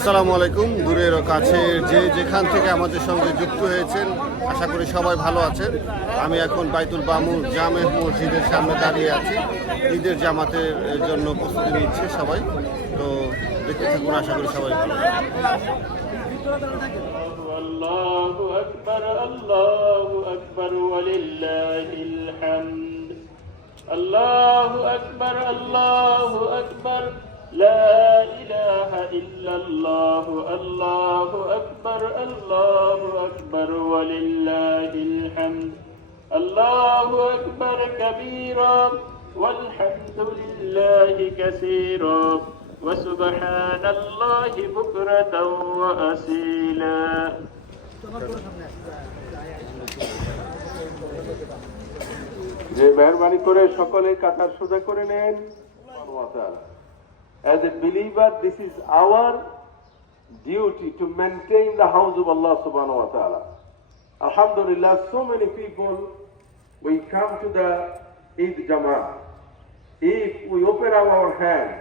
আসসালামু আলাইকুম। দূরের ও কাছের যে যেখান থেকে আমাদের সঙ্গে যুক্ত হয়েছেন, আশা করি সবাই ভালো আছেন। আমি এখন বাইতুল বামুর জামে মসজিদের সামনে দাঁড়িয়ে আছি। ঈদের জামাতের জন্য প্রস্তুতি নিচ্ছে সবাই। তো দেখতে থাকুন, আশা করি সবাই ভালো। আল্লাহু আকবার, আল্লাহু আকবার, ওয়ালিল্লাহিল হামদ। আল্লাহু আকবার, আল্লাহু আকবার, লা ইলাহা ইল্লাল্লাহ। আল্লাহু আকবার, আল্লাহু আকবার, ওয়ালিল্লাহিল হামদ। আল্লাহু আকবার কাবীরা ওয়ালহামদুলিল্লাহি কাসীরা وسبحان الله بكرة وأصيلا। যে মেহরবানি করে সকলে কাতার সোজা করে নেন। As a believer, this is our duty to maintain the house of Allah subhanahu wa ta'ala. Alhamdulillah, so many people we come to the Eid Jama'ah. If we open our hand,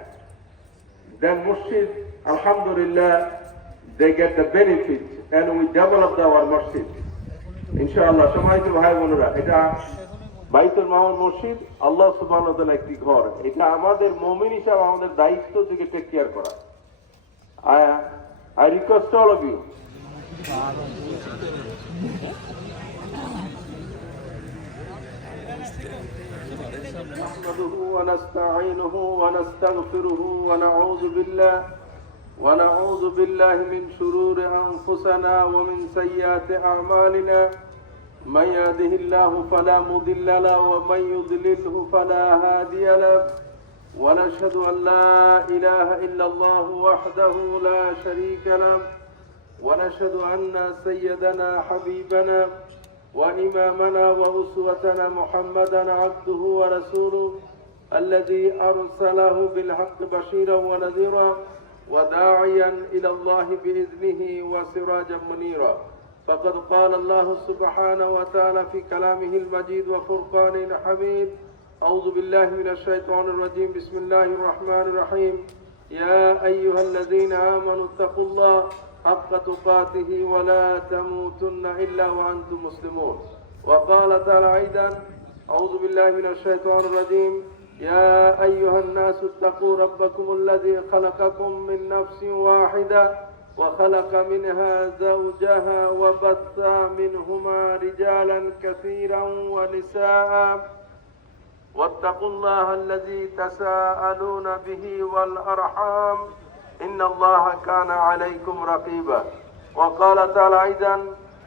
then masjid, alhamdulillah, they get the benefit and we develop our masjid. Inshallah, সম্মানিত ভাই বোনেরা, এটা বাইতুল মামুর মসজিদ, আল্লাহ সুবহানাহু ওয়া তাআলা একটি ঘর। এটা আমাদের মুমিন হিসাবে আমাদের দায়িত্ব থেকে টেক কেয়ার করা। I request all of you. نحمده ونستعينه ونستغفره ونعوذ بالله من شرور أنفسنا ومن سيئات أعمالنا. من يهده الله فلا مضل له ومن يضلله فلا هادي له. ونشهد أن لا إله إلا الله وحده لا شريك له. ونشهد أن سيدنا حبيبنا وإمامنا وأسوتنا محمدا عبده ورسوله الذي أرسله بالحق بشيرا ونذيرا وداعيا إلى الله بإذنه وسراجا منيرا. فقد قال الله سبحانه وتعالى في كلامه المجيد وفرقانه الحميد: أعوذ بالله من الشيطان الرجيم، بسم الله الرحمن الرحيم. يا أيها الذين آمنوا اتقوا الله حق تقاته ولا تموتن إلا وأنتم مسلمون. وقال تعالى أيضا: أعوذ بالله من الشيطان الرجيم. يا أيها الناس اتقوا ربكم الذي خلقكم من نفس واحدة وخلق منها زوجها وبث منهما رجالا كثيرا ونساء واتقوا الله الذي تساءلون به والأرحام إن الله كان عليكم رقيبا. وقال تعالى أيضا: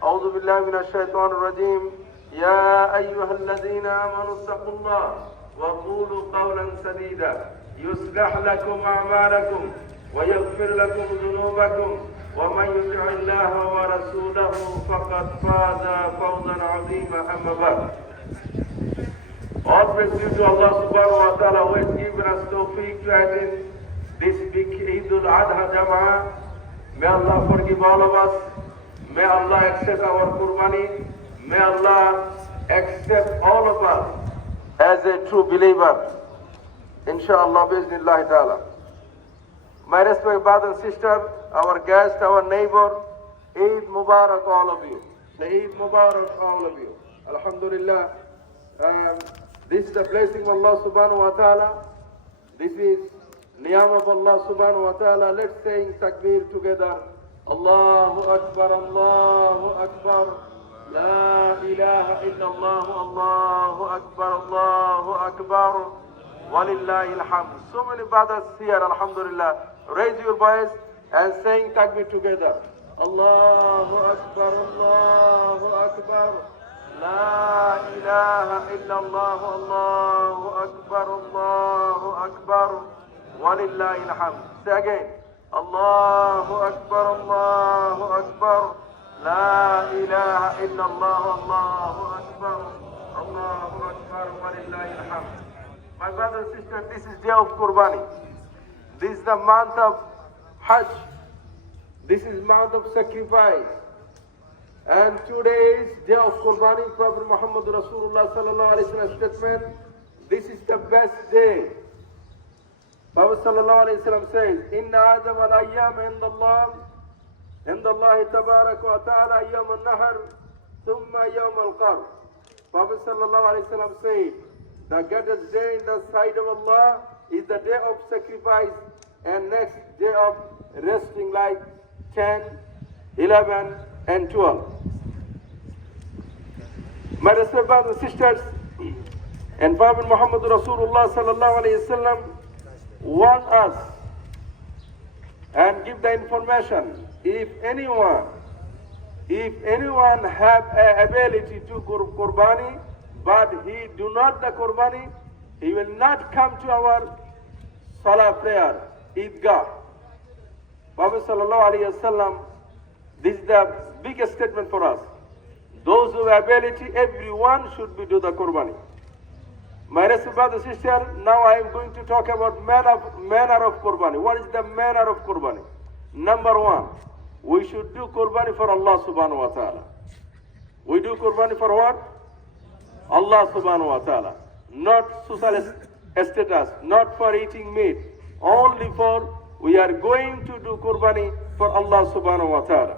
أعوذ بالله من الشيطان الرجيم. يا أيها الذين آمنوا اتقوا الله وقولوا قولا سديدا يصلح لكم أعمالكم ويغفر لكم ذنوبكم ومن يطع الله ورسوله فقد فاز فوزا عظيما. أما بعد. All praise due to Allah subhanahu wa ta'ala who has given us tawfiq to attend this big Eid al-Adha Jama'ah. May Allah forgive all of us. May Allah accept our Qurbani. May Allah accept all of us as a true believer. Inshallah, bi'iznillahi ta'ala. My respected brothers and sisters, our guest, our neighbor, Eid Mubarak all of you. The Eid Mubarak all of you. Alhamdulillah. This is the blessing of Allah subhanahu wa ta'ala. This is Niyam of Allah subhanahu wa ta'ala. Let's sing takbir together. Allahu Akbar, Allahu Akbar. La ilaha illallah, Allahu Akbar, Allahu Akbar. Walillahi alhamd. So many brothers here, alhamdulillah. Raise your voice and sing takbir together. Allahu Akbar, Allahu Akbar. La ilaha illallah, Allahu Akbar, Allahu Akbar. Walillahi alhamd. Say again. Allahu Akbar, Allahu Akbar. La ilaha illallah, Allahu Akbar. Allahu Akbar, walillahi alhamd. My brothers and sisters, this is day of Qurbani. This is the month of Hajj. This is month of sacrifice. And today's day of Qurbani, Prophet Muhammad Rasulullah sallallahu alaihi wasallam statement, this is the best day Prophet sallallahu alayhi wa sallam says, Inna Adam al-ayyam indallahi tabarak wa ta'ala ayyam al-nahar thumma ayyam al-qar. Prophet sallallahu alayhi wa sallam said, the greatest day in the sight of Allah is the day of sacrifice and next day of resting like 10, 11 and 12. My respected brothers and sisters, and Prophet Muhammad Rasulullah sallallahu alayhi wa sallam warn us and give the information. If anyone have a ability to Qurbani, but he do not the Qurbani, he will not come to our Salah prayer, Eidgah. Prophet sallallahu alayhi wa sallam, this is the biggest statement for us. Those who have ability, everyone should be do the Qurbani. My respected brother and sister, now I am going to talk about manner of Qurbani. What is the manner of Qurbani? Number one, we should do Qurbani for Allah subhanahu wa ta'ala. We do Qurbani for what? Allah subhanahu wa ta'ala. Not social status, not for eating meat. Only for, we are going to do Qurbani for Allah subhanahu wa ta'ala.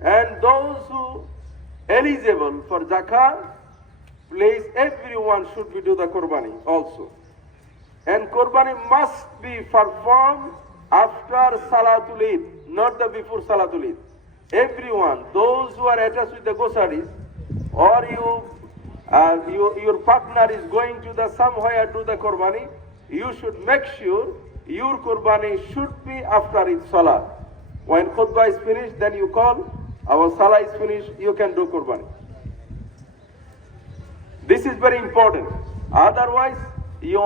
And those who eligible for Zakah, please, everyone should be do the Qurbani also. And Qurbani must be performed after Salatul Eid, not the before Salatul Eid. Everyone, those who are attached with the Gosaris, or your partner is going to the somewhere do the Qurbani, you should make sure your Qurbani should be after its Salah. When Khutbah is finished, then you call, our Salah is finished, you can do Qurbani. This is very important. Otherwise, you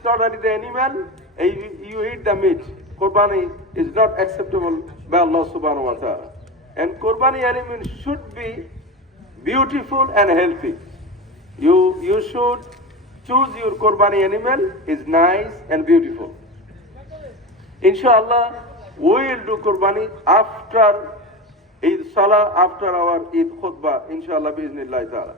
slaughter the animal, you eat the meat. Qurbani is not acceptable by Allah subhanahu wa ta'ala. And Qurbani element should be beautiful and healthy. You should choose your Qurbani animal is nice and beautiful. Inshallah, we will do Qurbani after Eid Salah, after our Eid Khutbah, inshallah, bi'iznillahi ta'ala.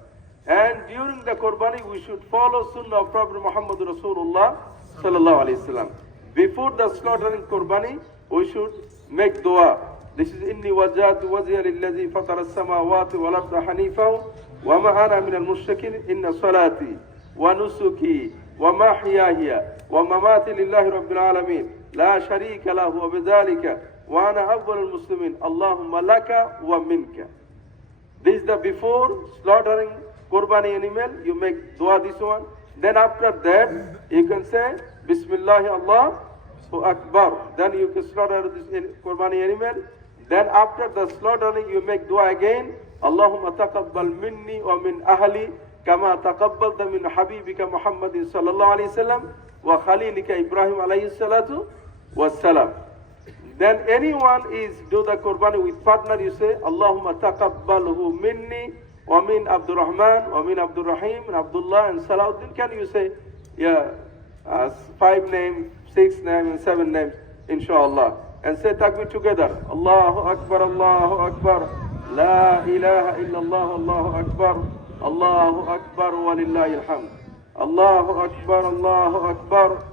And during the Qurbani, we should follow Sunnah of Prophet Muhammad Rasulullah sallallahu alayhi wasallam. Before the slaughtering Qurbani, we should make dua. This is inni wajjahtu wajhiya lillazi fatara as-samawati wal arda hanifan wa ma ana min al-mushrikin inna salati wa nusuki wa mahyaya wa mamati lillahi rabbil alamin la sharika lahu wa bidhalika wa ana awwalul muslimin Allahumma laka wa minka. This is the before slaughtering Qurbani animal, you make dua this one. Then after that, you can say, Bismillah Allahu Akbar. Then you can slaughter this Qurbani animal. Then after the slaughtering, you make dua again. Allahumma taqabbal minni wa min ahli kama taqabbalta min habibika Muhammadin sallallahu alayhi wasallam wa khalilika Ibrahim alayhi salatu wassalam. Then anyone is do the Qurbani with partner, you say, Allahumma taqabbalhu minni wa min Abdul Rahman, wa min Abdul Rahim, and Abdullah and Salahuddin. Can you say, 5 names, 6 names, and 7 names, inshallah. And say takbir together. Allahu Akbar, Allahu Akbar. La ilaha illallah, Allahu Akbar. Allahu Akbar, wa lillahi alhamd. Allahu Akbar, Allahu Akbar.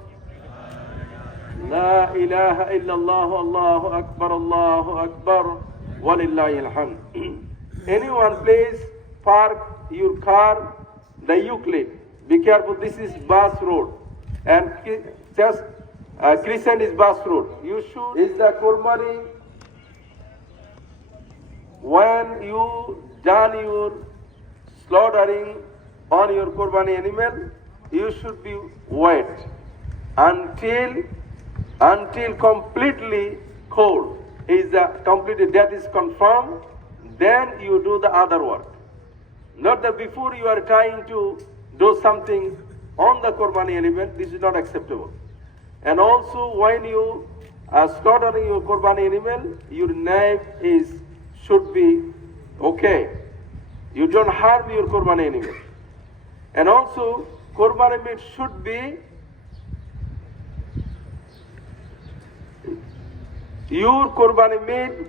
La ilaha illallah, Allahu Akbar, Allahu Akbar. Wa lillahi alhamd. Anyone please park your car, the Euclid. Be careful, this is bus road. And just Crescent is bus road. You should, is the Qurbani, when you done your slaughtering on your Qurbani animal, you should be wait until completely cold. Is the completely that is confirmed, then you do the other work. Not that before you are trying to do something on the Qurbani animal, this is not acceptable. And also when you are slaughtering your Qurbani animal, your knife should be okay. You don't harm your Qurbani animal. And also Qurbani meat should be, your Qurbani meat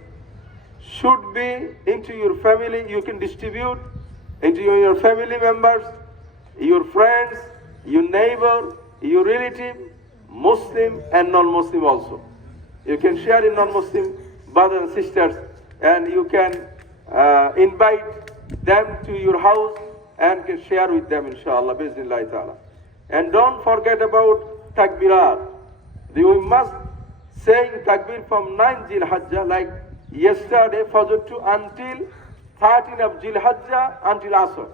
should be into your family. You can distribute into your family members, your friends, your neighbor, your relative, Muslim and non-Muslim also. You can share in non-Muslim brothers and sisters, and you can invite them to your house and can share with them, inshallah, bismillah ta'ala. And don't forget about takbirat. We must say takbir from 9 Zilhajjah, like yesterday, Fajr to until 13 of Zilhajjah until Asr.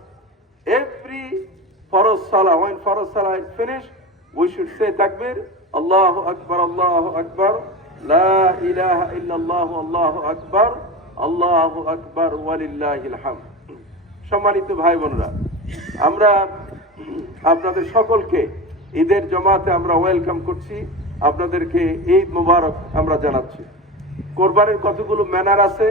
Every Farz Salah, when Farz Salah is finished, we should say takbir, Allahu Akbar, La ilaha illallah, Allahu Akbar, walillahil hamd. সম্মানিত ভাই বোনেরা, আমরা আপনাদের সকলকে ঈদের জমাতে আমরা welcome করছি, আপনাদেরকে ঈদ মুবারক আমরা জানাচ্ছি। কোরবানির কতগুলো ম্যানার আছে,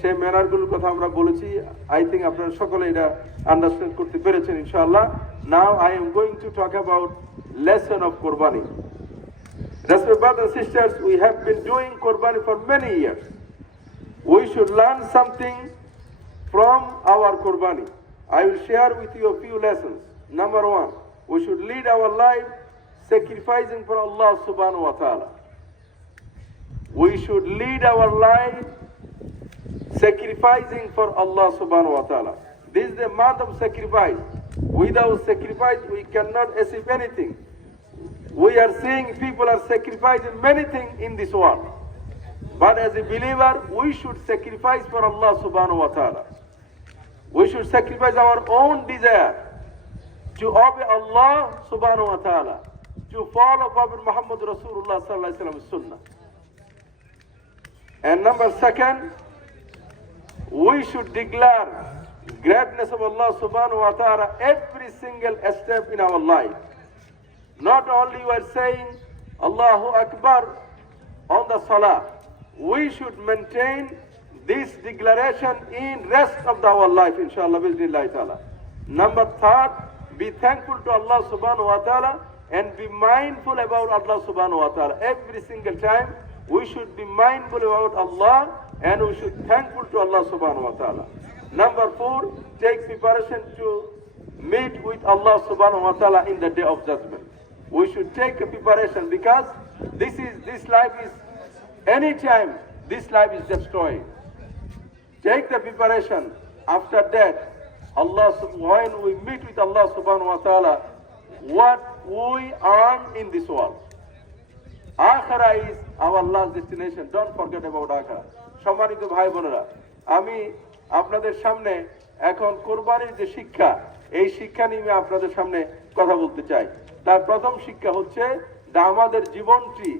সেই ম্যানারগুলোর কথা আমরা বলেছি। আই থিঙ্ক আপনারা সকলে এটা আন্ডারস্ট্যান্ড করতে পেরেছেন ইনশাআল্লাহ। Now I am going to talk about lesson of কোরবানি। Respected brothers and sisters, we have been doing Qurbani for many years. We should learn something from our Qurbani. I will share with you a few lessons. Number one, we should lead our life sacrificing for Allah subhanahu wa ta'ala. We should lead our life sacrificing for Allah subhanahu wa ta'ala. This is the month of sacrifice. Without sacrifice, we cannot achieve anything. We are seeing people are sacrificing many things in this world. But as a believer, we should sacrifice for Allah subhanahu wa ta'ala. We should sacrifice our own desire to obey Allah subhanahu wa ta'ala, to follow Prophet Muhammad Rasulullah sallallahu alaihi wasallam sunnah. And number second, we should declare greatness of Allah subhanahu wa ta'ala every single step in our life. Not only we are saying Allahu Akbar on the Salah, we should maintain this declaration in rest of our life, inshallah, bismillah ta'ala. Number third, be thankful to Allah subhanahu wa ta'ala and be mindful about Allah subhanahu wa ta'ala. Every single time, we should be mindful about Allah and we should be thankful to Allah subhanahu wa ta'ala. Number four, take preparation to meet with Allah subhanahu wa ta'ala in the day of judgment. We should take a preparation because this life is, anytime this life is destroyed. Take the preparation. After that, when we meet with Allah subhanahu wa ta'ala, what we earn in this world. Akhirah is our last destination. Don't forget about Akhirah. সম্মানিত ভাই বোনেরা, আমি আপনাদের সামনে এখন কোরবানির যে শিক্ষা, এই শিক্ষা নিয়ে আপনাদের সামনে কথা বলতে চাই। তার প্রথম শিক্ষা হচ্ছে আমাদের জীবনটি,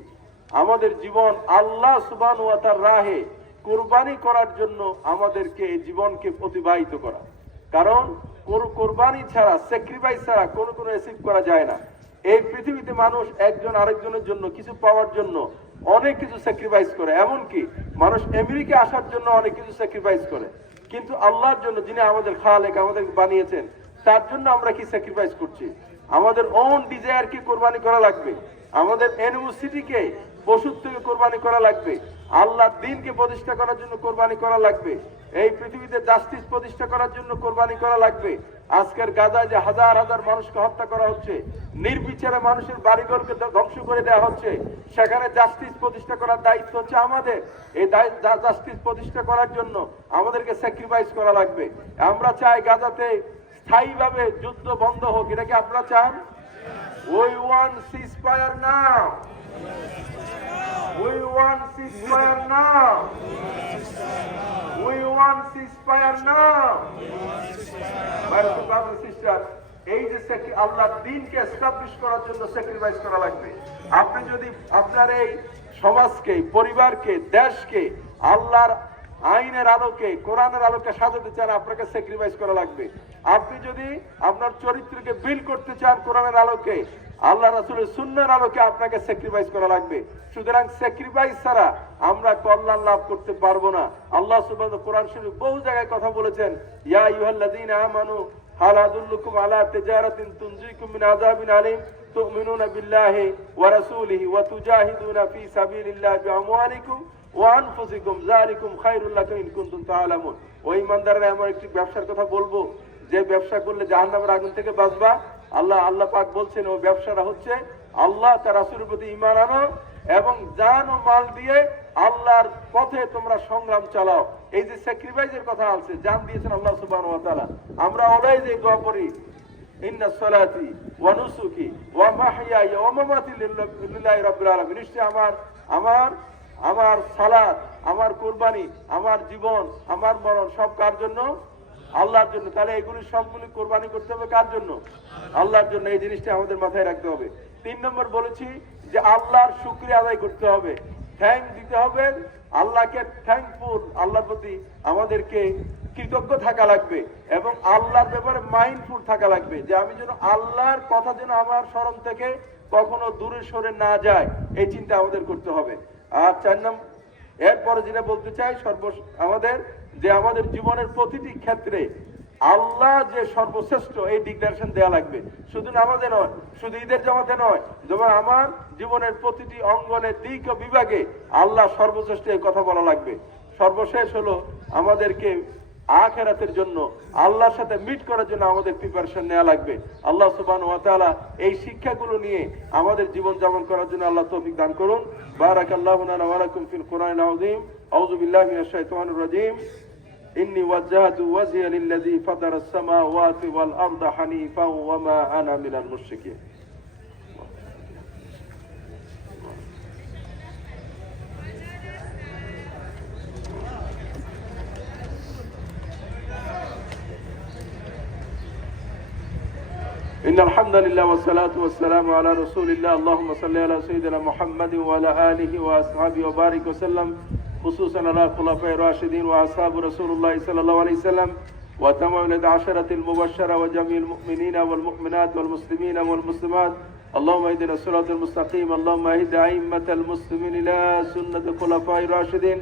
আমাদের জীবন আল্লাহ সুবহানাহু ওয়া তাআলার রাহে কোরবানি করার জন্য আমাদেরকে এই জীবনকে অতিবাহিত করা। কারণ কোরবানি ছাড়া, স্যাক্রিফাইস ছাড়া কোনো অ্যাচিভ করা যায় না। এই পৃথিবীতে মানুষ একজন আরেকজনের জন্য কিছু পাওয়ার জন্য অনেক কিছু স্যাক্রিফাইস করে, এমনকি মানুষ আমেরিকা আসার জন্য অনেক কিছু স্যাক্রিফাইস করে। কিন্তু আল্লাহর জন্য, যিনি আমাদের খালেক, আমাদেরকে বানিয়েছেন, তার জন্য আমরা কি স্যাক্রিফাইস করছি? আমাদের ওন ডিজায়ারকে কোরবানি করা লাগবে, আমাদের অ্যানিমোসিটিকে পশুর থেকে কোরবানি করা লাগবে, আল্লাহর দ্বীনকে প্রতিষ্ঠা করার জন্য কোরবানি করা লাগবে, এই পৃথিবীতে জাস্টিস প্রতিষ্ঠা করার জন্য কোরবানি করা লাগবে। আজকের গাজায় যে হাজার হাজার মানুষকে হত্যা করা হচ্ছে, নির্বিচারে মানুষের বাড়িঘরকে ধ্বংস করে দেওয়া হচ্ছে, সেখানে জাস্টিস প্রতিষ্ঠা করার দায়িত্ব হচ্ছে আমাদের। এই জাস্টিস প্রতিষ্ঠা করার জন্য আমাদেরকে স্যাক্রিফাইস করা লাগবে। আমরা চাই গাজাতে স্থায়ীভাবে যুদ্ধ বন্ধ হোক, এটা কি আপনারা চান? We want ceasefire now. We want ceasefire now. We want ceasefire now. My brothers and sisters, এই যে আল্লাহর দ্বীনকে এস্টাবলিশ করার জন্য স্যাক্রিফাইস করা লাগবে। আপনি যদি আপনার এই সমাজকে, পরিবারকে, দেশকে আল্লাহর আইনের আলোকে, কোরআনের আলোকে সাজাতে চান, আপনাকে স্যাক্রিফাইস করা লাগবে। আপনি যদি আপনার চরিত্রকে বিল্ড করতে চান কোরআনের আলোকে, আল্লাহ রাসূলের সুন্নাহর আলোকে, আপনাকে স্যাক্রিফাইস করা লাগবে। সুতরাং স্যাক্রিফাইস ছাড়া আমরা কল্যাণ লাভ করতে পারবো না। আল্লাহ সুবহানাহু কোরআন শরীফ বহু জায়গায় কথা বলেছেন, ইয়া আইয়ুহাল্লাযীনা আমানু হাল আদুল্লুকুম আলা তিজারাতিন তুনজিকুম মিন আযাবিন আলীম তুমিনুনা বিল্লাহি ওয়া রাসূলিহি ওয়া তুজাহিদুনা ফি সাবিলিল্লাহি বিআমওয়ালিকুম ওয়া আনফুসিকুম যালিকুম খায়রুল লাকুম ইন কুনতুম তা'লামুন। ওই ইমানদাররা, আমরা একটি ব্যবসার কথা বলবো, যে ব্যবসা করলে জাহান্নামের আগুন থেকে বাঁচবা। আল্লাহ পাক বলছেন, ও ব্যবসাটা হচ্ছে আল্লাহ তার রাসূলের প্রতি ঈমান আনো এবং জান ও মাল দিয়ে আল্লাহর পথে তোমরা সংগ্রাম চালাও। এই যে স্যাক্রিফাইসের কথা আছে, জান দিয়েছেন আল্লাহ সুবহানাহু ওয়া তাআলা। আমরা অলওয়েজ এই দোয়া করি, ইন্না সলাতি ওয়া নুসুকি ওয়া মাহইয়ায়া ওয়া মামাতি লিল্লাহি রাব্বিল আলামিন। নিশ্চয় আমার সালাত, আমার কুরবানি, আমার জীবন, আমার মরণ সব কার জন্য? আল্লাহর জন্য। তাহলে এগুলি সবগুলি কোরবানি করতে হবে কার জন্য? আল্লাহর জন্য। এই জিনিসটা আমাদের মাথায় রাখতে হবে। 3 নম্বর বলেছি যে আল্লাহর শুকরিয়া আদায় করতে হবে, থ্যাঙ্ক দিতে হবে, আল্লাহকে থ্যাঙ্কফুল, আল্লাহর প্রতি আমাদেরকে কৃতজ্ঞ থাকা লাগবে এবং আল্লাহর ব্যাপারে মাইন্ডফুল থাকা লাগবে, যে আমি যেন আল্লাহর কথা যেন আমার স্মরণ থেকে কখনো দূরে সরে না যায়, এই চিন্তা আমাদের করতে হবে। আর 4 নম্বর, এরপরে যেটা বলতে চাই আমাদের জীবনের প্রতিটি ক্ষেত্রে আল্লাহ যে সর্বশ্রেষ্ঠ, এই ডিক্লারেশন দেওয়া লাগবে। শুধু নামাজে নয়, শুধু ঈদের জামাতে নয়, যেমন আমার জীবনের প্রতিটি অঙ্গনের দিক ও বিভাগে আল্লাহ সর্বশ্রেষ্ঠ, এই কথা বলা লাগবে। সর্বশেষ হলো আমাদেরকে আখিরাতের জন্য, আল্লাহর সাথে মিট করার জন্য আমাদের প্রিপারেশন নেওয়া লাগবে। আল্লাহ সুবহানাহু ওয়া তাআলা এই শিক্ষাগুলো নিয়ে আমাদের জীবন যাপন করার জন্য আল্লাহ তৌফিক দান করুন। বারাকাল্লাহু লানা ওয়া লাকুম ফিল কুরআনিল আযীম। আউযু বিল্লাহি মিনাশ শাইতানির রাজীম। ইন্নী ওয়াজ্জাহতু ওয়াজহিয়া লিল্লাযী ফাতারাস সামাওয়াতি ওয়াল আরদা হানিফান ওয়া মা আনা মিনাল মুশরিকিন। إن الحمد لله والصلاة والسلام على رسول الله. اللهم صل على سيدنا محمد وعلى آله وأصحابه وبارك وسلم، خصوصا على الخلفاء الراشدين وأصحاب رسول الله صلى الله عليه وسلم وتمام العشرة المبشرة وجميع المؤمنين والمؤمنات والمسلمين والمسلمات. اللهم اهدنا الصراط المستقيم. اللهم اهد أئمة المسلمين إلى سنة الخلفاء الراشدين.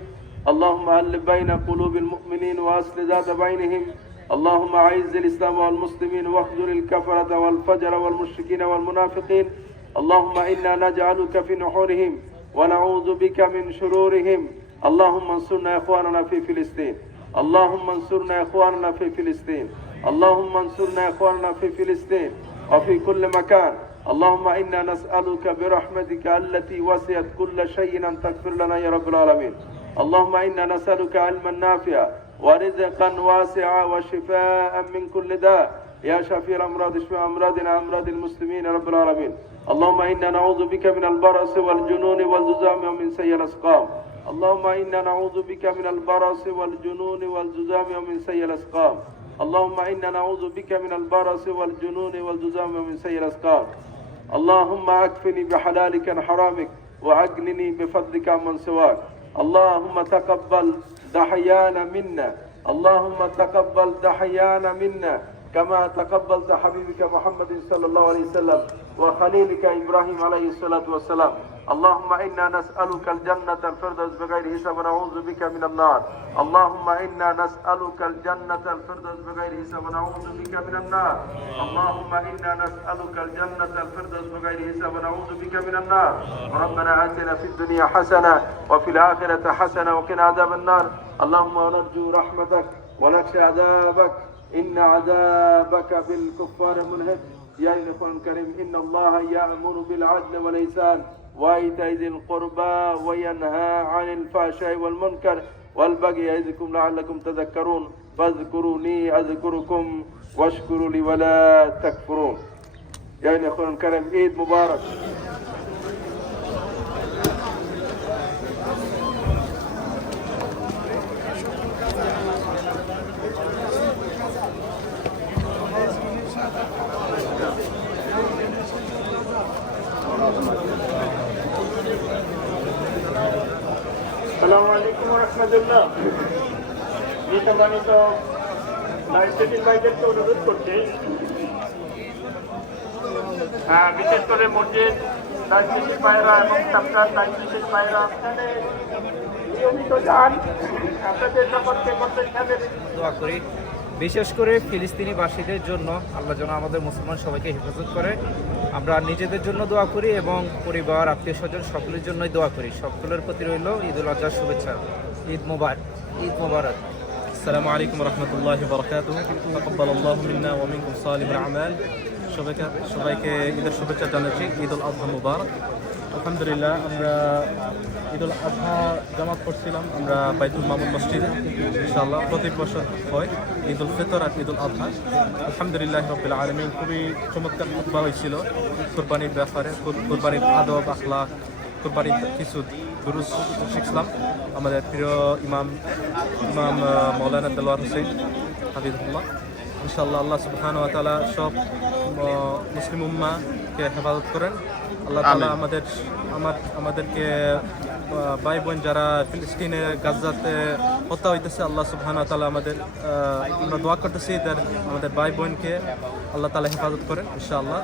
اللهم ألف بين قلوب المؤمنين وأصلح ذات بينهم. اللهم أعز الإسلام والمسلمين واخذل الكفرة والفجر والمشركين والمنافقين. اللهم إنا نجعلك في نحورهم ونعوذ بك من شرورهم. اللهم انصرنا إخواننا في فلسطين. اللهم انصرنا إخواننا في فلسطين. اللهم انصرنا إخواننا في فلسطين وفي كل مكان. اللهم إنا نسألك برحمتك التي وسعت كل شيء أن تغفر لنا يا رب العالمين. اللهم إنا نسألك علما نافعا ورزقا واسعا وشفاء من كل داء يا شافي الأمراض اشف أمراضنا أمراض المسلمين يا رب العالمين. اللهم إنا نعوذ بك من البرص والجنون والجذام ومن سيء الأسقام. اللهم إنا نعوذ بك من البرص والجنون والجذام ومن سيء الأسقام. اللهم إنا نعوذ بك من البرص والجنون والجذام ومن سيء الأسقام. اللهم أكفني بحلالك عن حرامك وأغنني بفضلك عمن سواك. اللهم تقبل ضحايانا منا. اللهم تقبل ضحايانا منا كما تقبلت حبيبك محمد صلى الله عليه وسلم وخليلك إبراهيم عليه الصلاة والسلام. اللهم إنا نسألك الجنة الفردوس بغير حساب ونعوذ بك من النار. اللهم إنا نسألك الجنة الفردوس بغير حساب ونعوذ بك من النار. اللهم إنا نسألك الجنة الفردوس بغير حساب ونعوذ بك من النار. ربنا آتنا في الدنيا حسنة وفي الآخرة حسنة وقنا عذاب النار. اللهم نرجو رحمتك ونخشى عذابك. إن عذابك بالكفار ملهج. يا إخوان الكريم، إن الله يأمر بالعدل والإحسان وإيتاء ذي القربى وينهى عن الفحشاء والمنكر والبغي يعظكم لعلكم تذكرون. فاذكروني أذكركم واشكروا لي ولا تكفرون. يا إخوان الكريم، عيد مبارك. আসসালামু আলাইকুম ওয়া রাহমাতুল্লাহ। সম্মানিত লাইসেন্সিং ভাইদেরকে অনুরোধ করছি, বিশেষ করে মসজিদ দায়িত্বশীল ভাইরা এবং সরকার দায়িত্বশীল ভাইরা এখানে নিয়মিত যান, আপনাদের সম্পর্কে দোয়া করি, বিশেষ করে ফিলিস্তিনিবাসীদের জন্য আল্লাহ যেন আমাদের মুসলমান সবাইকে হেফাজত করে। আমরা নিজেদের জন্য দোয়া করি এবং পরিবার, আত্মীয় স্বজন সকলের জন্যই দোয়া করি। সকলের প্রতি রইল ঈদ উল আজহার শুভেচ্ছা। ঈদ মোবারক। ঈদ মোবারক। السلام عليكم ورحمة الله وبركاته. تقبل الله منا ومنكم صالح الأعمال. সবাইকে ঈদের শুভেচ্ছা জানাচ্ছি। ঈদ উল আজহা মুবারক। আলহামদুলিল্লাহ, আমরা ঈদ উল আজহা জামাত পড়ছিলাম আমরা বাইতুল মামুন মসজিদে। ইনশাআল্লাহ প্রতি বছর হয় ঈদ উল ফিতর আর ঈদ উল আজহা। আলহামদুলিল্লাহ রাব্বিল আলামিন, খুবই চমৎকার খুতবা হয়েছিল কুরবানির ব্যাপারে, কুরবানির আদব আখলাক, কুরবানির কিছু দুরুস শিখলাম আমাদের প্রিয় ইমাম মৌলানা দেলোয়ার হোসেন হাফিজুল্লাহ। ইনশাআল্লাহ আল্লাহ সুবহানাহু ওয়া তাআলা সব মুসলিম উম্মাহকে হেফাজত করেন। আল্লাহ তাআলা আমাদেরকে ভাই বোন যারা ফিলিস্তিনে গাজাতে হত্যা হইতেছে, আল্লাহ সুবহানাহু ওয়া তাআলা আমরা দোয়া করতেছি আমাদের ভাই বোনকে আল্লাহ তাআলা হেফাজত করেন ইনশাআল্লাহ।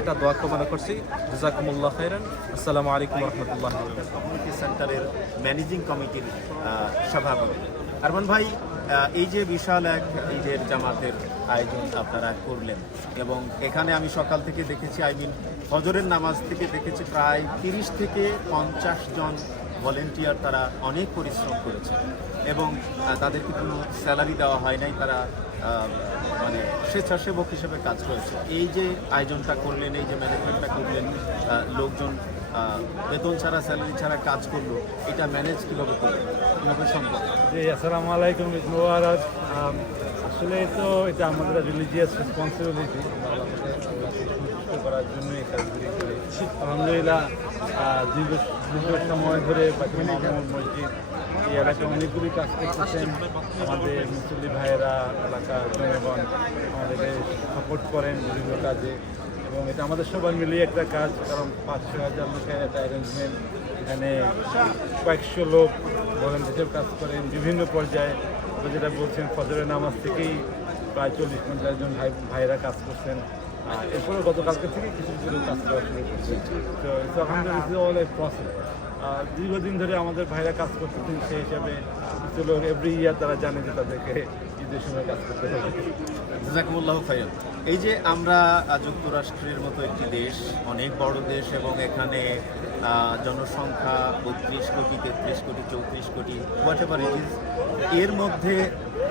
এটা দোয়া কামনা করছি। জাযাকুমুল্লাহ খাইরান। আসসালামু আলাইকুম ওয়া রাহমাতুল্লাহ। কমিউনিটি সেন্টারের ম্যানেজিং কমিটির সভাপতি আরমান ভাই, এই যে বিশাল এক ঈদের জামাতের আয়োজন আপনারা করলেন এবং এখানে আমি সকাল থেকে দেখেছি, ফজরের নামাজ থেকে দেখেছি প্রায় 30 থেকে 50 জন ভলেন্টিয়ার, তারা অনেক পরিশ্রম করেছে এবং তাদেরকে কোনো স্যালারি দেওয়া হয় নাই, তারা মানে স্বেচ্ছাসেবক হিসেবে কাজ করেছে। এই যে আয়োজনটা করলেন, এই যে ম্যানেজমেন্টটা করলেন, লোকজন বেতন ছাড়া স্যালারি ছাড়া কাজ করলো, এটা ম্যানেজ কীভাবে করলেন, কীভাবে সম্ভব? জি, আসসালামু আলাইকুম, ঈদ মোবারক। আসলে তো এটা আমাদের রিলিজিয়াস রেসপন্সিবিলিটি, সন্তুষ্ট করার জন্য এই কাজগুলি করি। আলহামদুলিল্লাহ, দীর্ঘ সময় ধরে বাইতুল মামুন মসজিদ এই এলাকায় অনেকগুলি কাজ করতেছেন। আমাদের মুসল্লি ভাইয়েরা, এলাকার জনগণ আমাদেরকে সাপোর্ট করেন বিভিন্ন কাজে এবং এটা আমাদের সবাই মিলিয়ে একটা কাজ। কারণ 500,000 লোকের একটা অ্যারেঞ্জমেন্ট, এখানে কয়েকশো লোক ভলেন্টিয়ার কাজ করেন বিভিন্ন পর্যায়ে। যেটা বলছেন, ফজরের নামাজ থেকেই প্রায় 40-50 জন ভাইয়েরা কাজ করছেন। এরপরে গতকালকে থেকে কিছু কাজ করা শুরু করছে। তো আলহামদুলিল্লাহ প্রসেস দীর্ঘদিন ধরে আমাদের ভাইরা কাজ করতেছেন, সেই হিসাবে কিছু লোক এভরি ইয়ার তারা জানে যে তাদেরকে ঈদের সময় কাজ করতে হবে। জাযাকুমুল্লাহু খাইরান। এই যে আমরা যুক্তরাষ্ট্রের মতো একটি দেশ, অনেক বড় দেশ এবং এখানে জনসংখ্যা 32 কোটি, 33 কোটি, 34 কোটি, হোয়াট এভার ইট ইজ, এর মধ্যে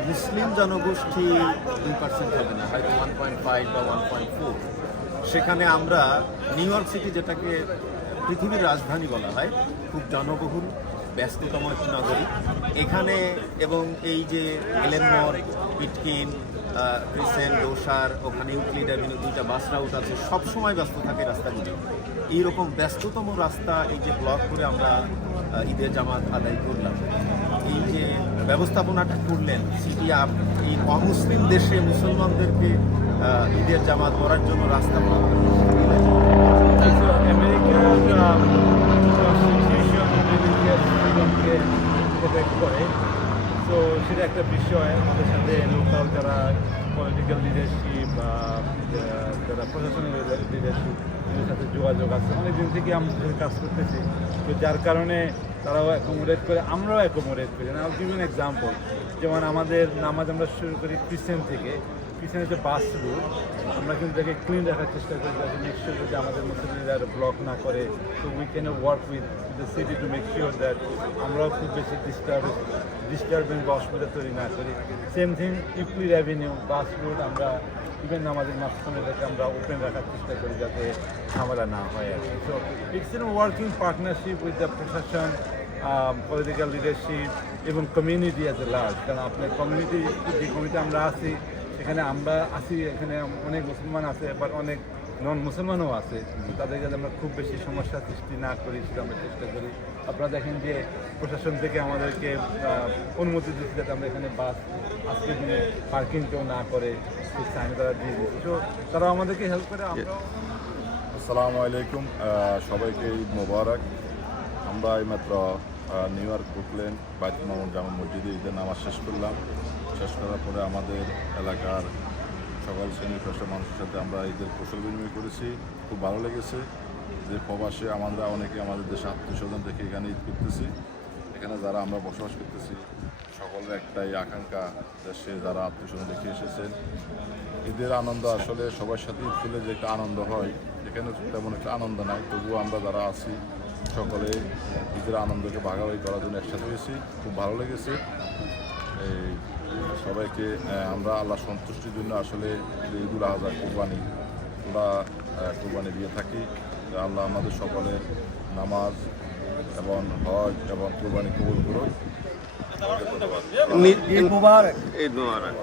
মুসলিম জনগোষ্ঠী 2% হবে না, হয়তো 1.5 বা 1.4। সেখানে আমরা নিউ ইয়র্ক সিটি, যেটাকে পৃথিবীর রাজধানী বলা হয়, খুব জনবহুল ব্যস্ততম একটি নগরী এখানে, এবং এই যে এলেনমোর, পিটকিন, ক্রিসেন্ট, ডোসার, ওখানে ইউক্লিড অ্যাভিনিউ 2টা বাস রাউট আছে, সবসময় ব্যস্ত থাকে রাস্তাগুলি। এইরকম ব্যস্ততম রাস্তা এই যে ব্লক করে আমরা ঈদের জামাত আদায় করলাম, এই যে ব্যবস্থাপনাটা করলেন, সিটি আপ এই অমুসলিম দেশে মুসলমানদেরকে ঈদের জামাত করার জন্য রাস্তা ব্লক করে, তো সেটা একটা বিষয়। আমাদের সাথে লোকাল যারা পলিটিক্যাল লিডারশিপ বা যারা প্রশাসনিক লিডারশিপ, এদের সাথে যোগাযোগ আছে, অনেকদিন থেকে আমরা কাজ করতেছি। তো যার কারণে তারাও অ্যাকোমোডেট করে, আমরাও অ্যাকোমোডেট করি। না, গিভ এন এক্সাম্পল, যেমন আমাদের নামাজ আমরা শুরু করি ক্রিসেন্ট থেকে। পিছনে যে বাস রুট, আমরা কিন্তু তাকে ক্লিন রাখার চেষ্টা করি, যাতে মেক শিওর যাতে আমাদের মুসলিমরা ব্লক না করে। তো we can work with the city to make sure that আমরাও খুব বেশি ডিস্টারবেন্স বা অসুবিধা তৈরি না করি। Same thing Euclid avenue bus route, আমরা ইভেন আমাদের মাঝখানেটাকে আমরা ওপেন রাখার চেষ্টা করি যাতে ঝামেলা না হয় আর কি। So it's an working partnership with the প্রশাসন, পলিটিক্যাল লিডারশিপ এবং কমিউনিটি অ্যাজ এ লার্জ। কারণ আপনার কমিউনিটি, যে কমিটি আমরা আছি সেখানে আমরা আছি, এখানে অনেক মুসলমান আছে, বাট অনেক নন মুসলমানও আছে। তাদের কাছে আমরা খুব বেশি সমস্যা সৃষ্টি না করি, সেটা আমরা চেষ্টা করি। আপনারা দেখেন যে প্রশাসন থেকে আমাদেরকে অনুমতি দিচ্ছে যাতে আমরা এখানে বাস আজকের দিনে পার্কিং কেউ না করে, সেই সাইন তারা দিয়ে দিচ্ছে। তো তারা আমাদেরকে হেল্প করে। আমরাও আসসালামু আলাইকুম, সবাইকে ঈদ মোবারক। আমরা এইমাত্র নিউ ইয়র্ক ব্রুকলিন বাইতুল মামুন জামে মসজিদে ঈদের নামাজ শেষ করলাম। শেষ করার পরে আমাদের এলাকার সকল শ্রেণী পেশার মানুষের সাথে আমরা ঈদের কুশল বিনিময় করেছি। খুব ভালো লেগেছে যে প্রবাসে আমরা অনেকে আমাদের দেশে আত্মীয়স্বজন রেখে এখানে ঈদ করতেছি। এখানে যারা আমরা বসবাস করতেছি সকলের একটাই আকাঙ্ক্ষা, দেশে যারা আত্মীয়স্বজন রেখে এসেছেন, ঈদের আনন্দ আসলে সবার সাথে ঈদ করলে যে একটা আনন্দ হয়, এখানে তেমন একটা আনন্দ নাই। তবুও আমরা যারা আছি সকলে ঈদের আনন্দকে ভাগাভাগি করার জন্য একসাথে হয়েছি। খুব ভালো লেগেছে। এই সবাইকে আমরা আল্লাহ সন্তুষ্টির জন্য আসলে ঈদুল আজহা, কুরবানি আমরা কোরবানি দিয়ে থাকি। তো আল্লাহ আমাদের সকলের নামাজ এবং হজ এবং কোরবানি কবুল করুন। ধন্যবাদ। ঈদ মুবারক।